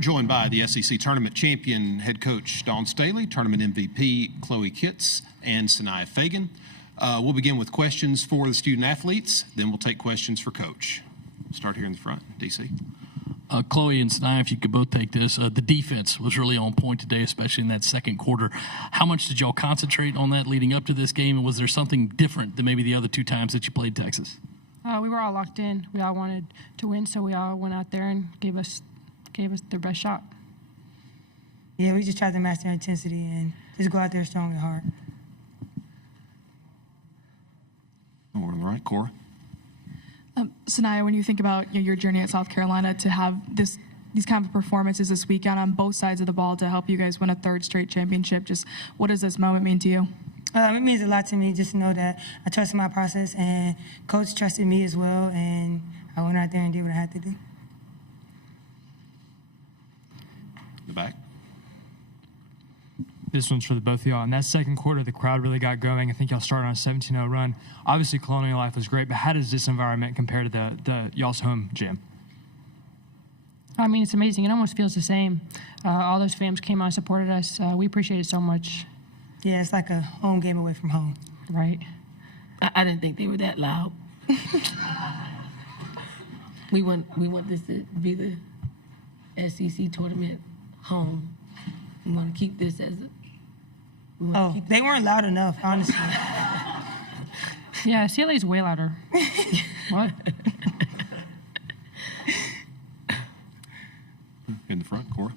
We're joined by the SEC Tournament Champion head coach Dawn Staley, Tournament MVP Chloe Kitts, and Sania Feagin. We'll begin with questions for the student athletes, then we'll take questions for Coach. Start here in the front, DC. Chloe and Sania, if you could both take this. The defense was really on point today, especially in that second quarter. How much did y'all concentrate on that leading up to this game, and was there something different than maybe the other two times that you played Texas? We were all locked in. We all wanted to win, so we all went out there and gave us their best shot. Yeah, we just tried to match their intensity and just go out there strong and hard. Over on the right, Cora. Sania, when you think about your journey at South Carolina, to have these kind of performances this weekend on both sides of the ball to help you guys win a third straight championship, just what does this moment mean to you? It means a lot to me just to know that I trusted my process and Coach trusted me as well, and I went out there and did what I had to do. The back. This one's for the both of y'all. In that second quarter, the crowd really got going. I think y'all started on a 17-0 run. Obviously, Colonial Life was great, but how does this environment compare to the y'all's home gym? I mean, it's amazing. It almost feels the same. All those fans came out and supported us. We appreciate it so much. Yeah, it's like a home game away from home. Right. I didn't think they were that loud. we want this to be the SEC tournament home. We want to keep this as a... They weren't loud enough, honestly. Yeah, CLA's way louder. What? In the front, Cora.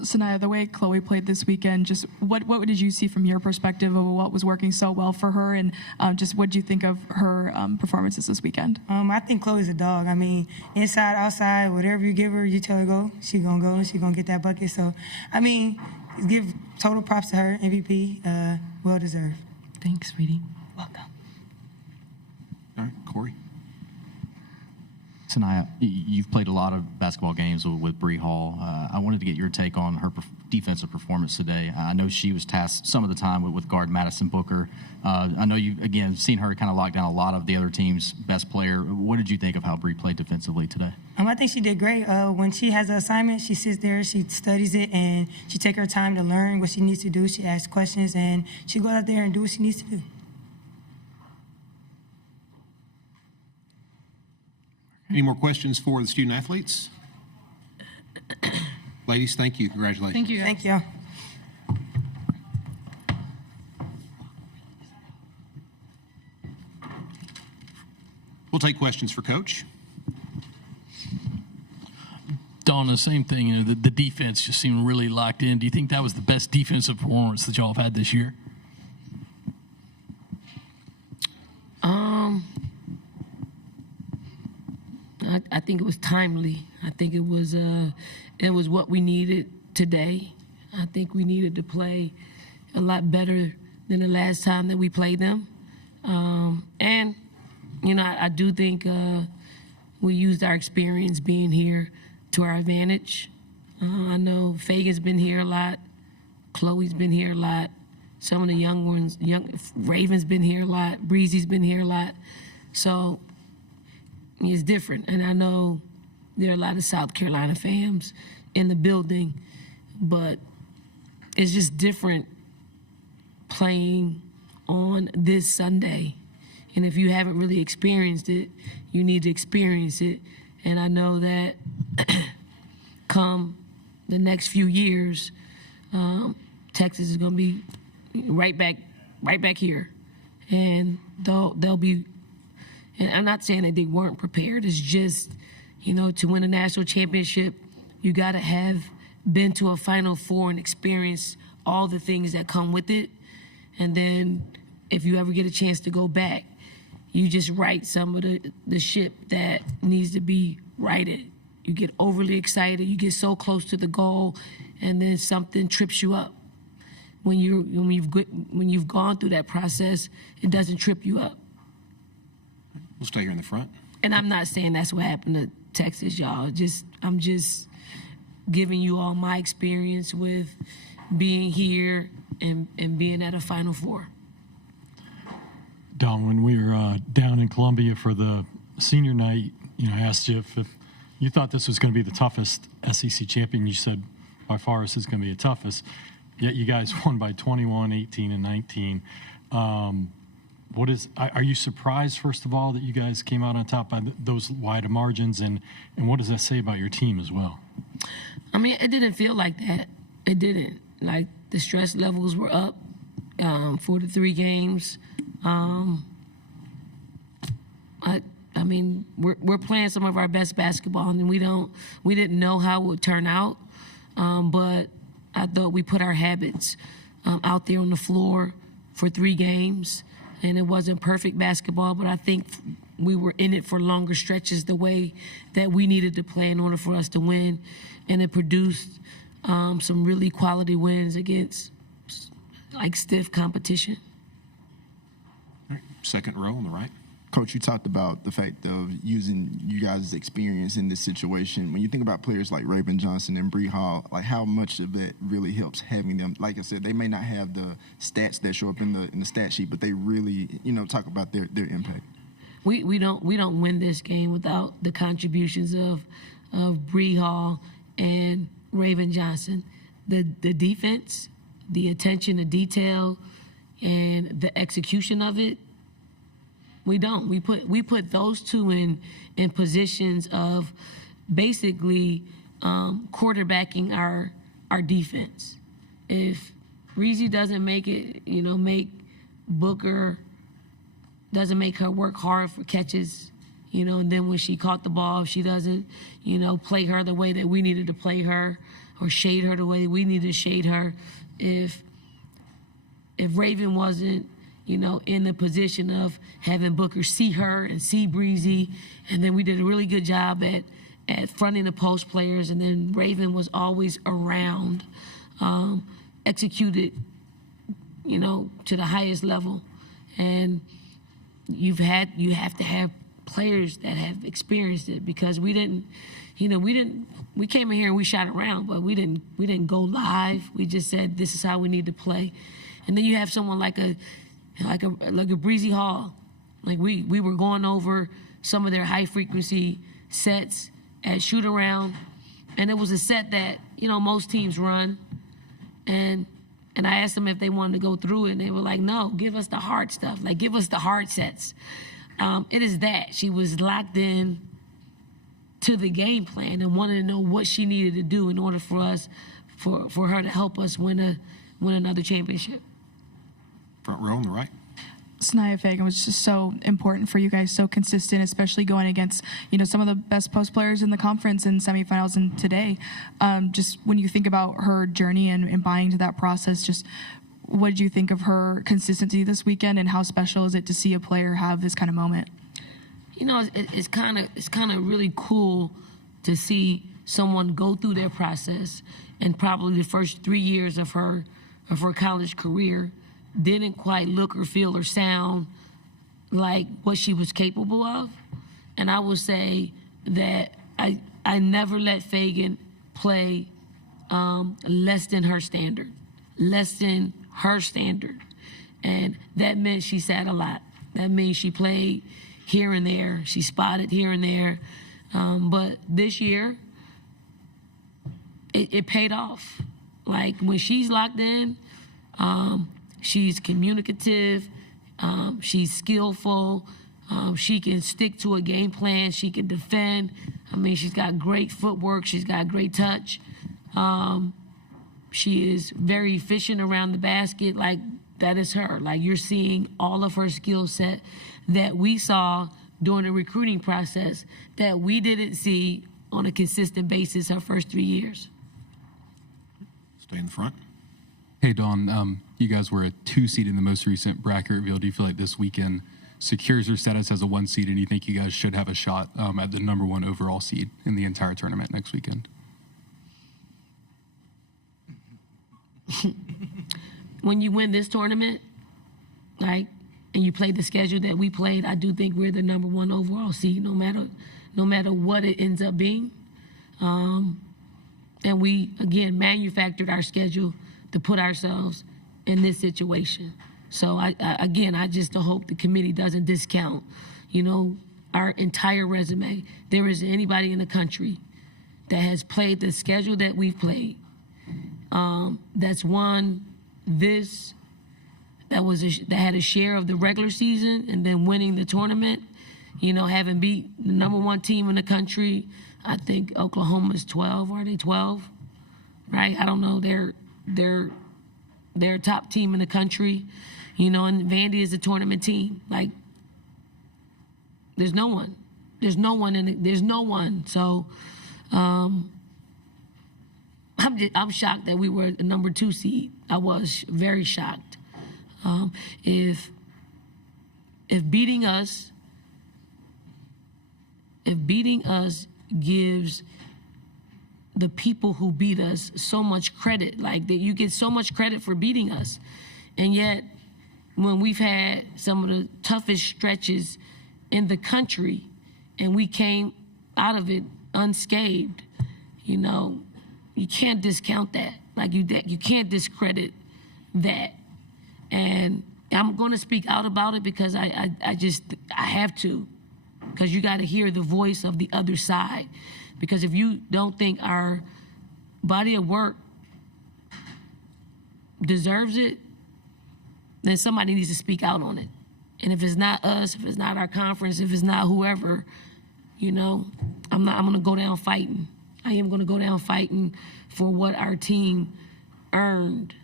Sania, the way Chloe played this weekend, just what did you see from your perspective of what was working so well for her, and just what did you think of her performances this weekend? I think Chloe's a dog. I mean, inside, outside, whatever you give her, you tell her go, she gonna go, and she gonna get that bucket. So, I mean, give total props to her, MVP, well deserved. Thanks, sweetie. Welcome. All right, Corey. Sania, you've played a lot of basketball games with Bree Hall. I wanted to get your take on her defensive performance today. I know she was tasked some of the time with guard Madison Booker. I know you, again, seen her kind of lock down a lot of the other team's best player. What did you think of how Bree played defensively today? I think she did great. When she has an assignment, she sits there, she studies it, and she takes her time to learn what she needs to do. She asks questions, and she goes out there and do what she needs to do. Any more questions for the student athletes? Ladies, thank you. Congratulations. Thank you. Thank you. We'll take questions for Coach. Dawn, the same thing. The defense just seemed really locked in. Do you think that was the best defensive performance that y'all have had this year? I think it was timely. I think it was what we needed today. I think we needed to play a lot better than the last time that we played them. And, I do think we used our experience being here to our advantage. I know Feagin's been here a lot. Chloe's been here a lot. Some of the young ones, Raven's been here a lot. Breezy's been here a lot. So it's different. And I know there are a lot of South Carolina fans in the building, but it's just different playing on this Sunday. And if you haven't really experienced it, you need to experience it. And I know that come the next few years, Texas is going to be right back here. And they'll be, and I'm not saying that they weren't prepared. It's just, to win a national championship, you got to have been to a Final Four and experienced all the things that come with it. And then if you ever get a chance to go back, you just right some of the ship that needs to be righted. You get overly excited, you get so close to the goal, and then something trips you up. When you've gone through that process, it doesn't trip you up. We'll stay here in the front. And I'm not saying that's what happened to Texas, y'all. I'm just giving you all my experience with being here and being at a Final Four. Dawn, when we were down in Columbia for the senior night, I asked you if You thought this was going to be the toughest SEC champion. You said by far this is going to be the toughest. Yet you guys won by 21, 18, and 19. Are you surprised, first of all, that you guys came out on top by those wide margins? And what does that say about your team as well? I mean, it didn't feel like that. It didn't. Like, the stress levels were up for the 3 games. I mean, we're playing some of our best basketball, and we didn't know how it would turn out. But I thought we put our habits out there on the floor for 3 games, and it wasn't perfect basketball, but I think we were in it for longer stretches the way that we needed to play in order for us to win, and it produced some really quality wins against like stiff competition. All right, second row on the right. Coach, you talked about the fact of using you guys' experience in this situation. When you think about players like Raven Johnson and Bree Hall, like how much of that really helps having them? Like I said, they may not have the stats that show up in the stat sheet, but they really, talk about their impact. We don't win this game without the contributions of Bree Hall and Raven Johnson. The defense, the attention to detail, and the execution of it. We don't. We put those 2 in positions of basically quarterbacking our defense. If Reezy doesn't make it, make Booker, doesn't make her work hard for catches, and then when she caught the ball, if she doesn't, play her the way that we needed to play her, or shade her the way we needed to shade her. If Raven wasn't, in the position of having Booker see her and see Breezy. And then we did a really good job at fronting the post players. And then Raven was always around, executed, to the highest level. And you have to have players that have experienced it, because we came in here and we shot around, but we didn't go live. We just said, this is how we need to play. And then you have someone like a Breezy Hall. Like we were going over some of their high frequency sets at shoot around, and it was a set that most teams run, and I asked them if they wanted to go through it, and they were like, no, give us the hard stuff, like give us the hard sets. It is that she was locked in to the game plan and wanted to know what she needed to do in order for us, for her to help us win another championship. Front row on the right. Sania Feagin was just so important for you guys, so consistent, especially going against, some of the best post players in the conference in semifinals and today. Just when you think about her journey and buying to that process, just what did you think of her consistency this weekend, and how special is it to see a player have this kind of moment? It's kind of really cool to see someone go through their process, and probably the first 3 years of her college career didn't quite look or feel or sound like what she was capable of. And I would say that I never let Feagin play less than her standard. And that meant she sat a lot. That means she played here and there. She spotted here and there. But this year, it paid off. Like, when she's locked in, she's communicative, she's skillful, she can stick to a game plan, she can defend. I mean, she's got great footwork, she's got great touch. She is very efficient around the basket. Like, that is her. Like, you're seeing all of her skill set that we saw during the recruiting process that we didn't see on a consistent basis her first 3 years. Stay in the front. Hey, Dawn, you guys were a 2 seed in the most recent bracket reveal. Do you feel like this weekend secures your status as a 1 seed, and you think you guys should have a shot at the number 1 overall seed in the entire tournament next weekend? When you win this tournament, and you play the schedule that we played, I do think we're the number 1 overall seed, no matter what it ends up being. And we, again, manufactured our schedule to put ourselves in this situation. So I just hope the committee doesn't discount, our entire resume, there isn't anybody in the country that has played the schedule that we've played, that's won this, that had a share of the regular season and then winning the tournament, having beat the number one team in the country. I think Oklahoma's 12. Are they 12? Right? I don't know. They're a top team in the country, and Vandy is a tournament team. Like, there's no one. There's no one. So I'm shocked that we were the number 2 seed. I was very shocked. If beating us gives the people who beat us so much credit, like that you get so much credit for beating us, and yet when we've had some of the toughest stretches in the country and we came out of it unscathed, you can't discount that. Like you can't discredit that. And I'm going to speak out about it because I have to, because you got to hear the voice of the other side. Because if you don't think our body of work deserves it, then somebody needs to speak out on it. And if it's not us, if it's not our conference, if it's not whoever, I'm going to go down fighting. I am going to go down fighting for what our team earned.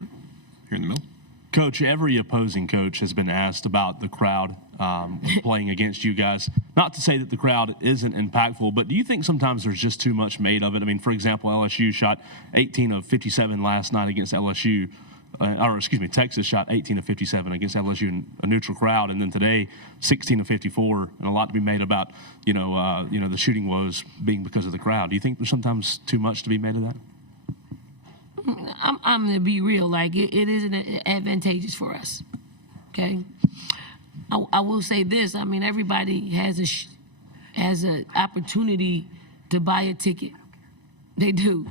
Here in the middle. Coach, every opposing coach has been asked about the crowd playing against you guys. Not to say that the crowd isn't impactful, but do you think sometimes there's just too much made of it? I mean, for example, LSU shot 18 of 57 last night against LSU. Texas shot 18 of 57 against LSU in a neutral crowd, and then today 16 of 54, and a lot to be made about the shooting woes being because of the crowd. Do you think there's sometimes too much to be made of that? I'm going to be real. Like, it isn't advantageous for us, okay? I will say this. I mean, everybody has an opportunity to buy a ticket. They do.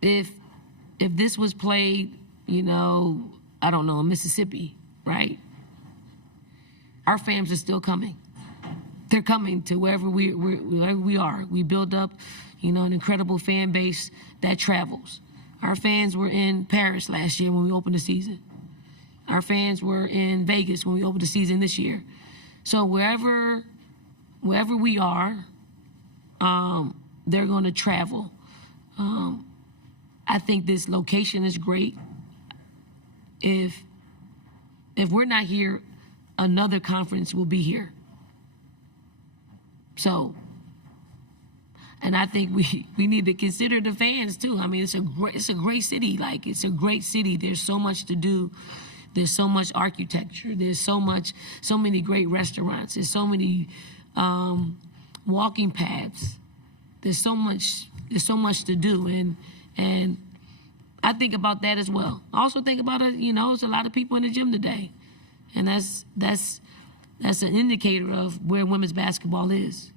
If this was played, I don't know, in Mississippi, right? Our fans are still coming. They're coming to wherever we are. We build up, an incredible fan base that travels. Our fans were in Paris last year when we opened the season. Our fans were in Vegas when we opened the season this year. So wherever we are, they're going to travel. I think this location is great. If we're not here, another conference will be here. So, and I think we need to consider the fans too. I mean, it's a great city. Like, it's a great city. There's so much to do. There's so much architecture. There's so many great restaurants. There's so many walking paths. There's so much to do, and I think about that as well. I also think about it. There's a lot of people in the gym today, and that's an indicator of where women's basketball is.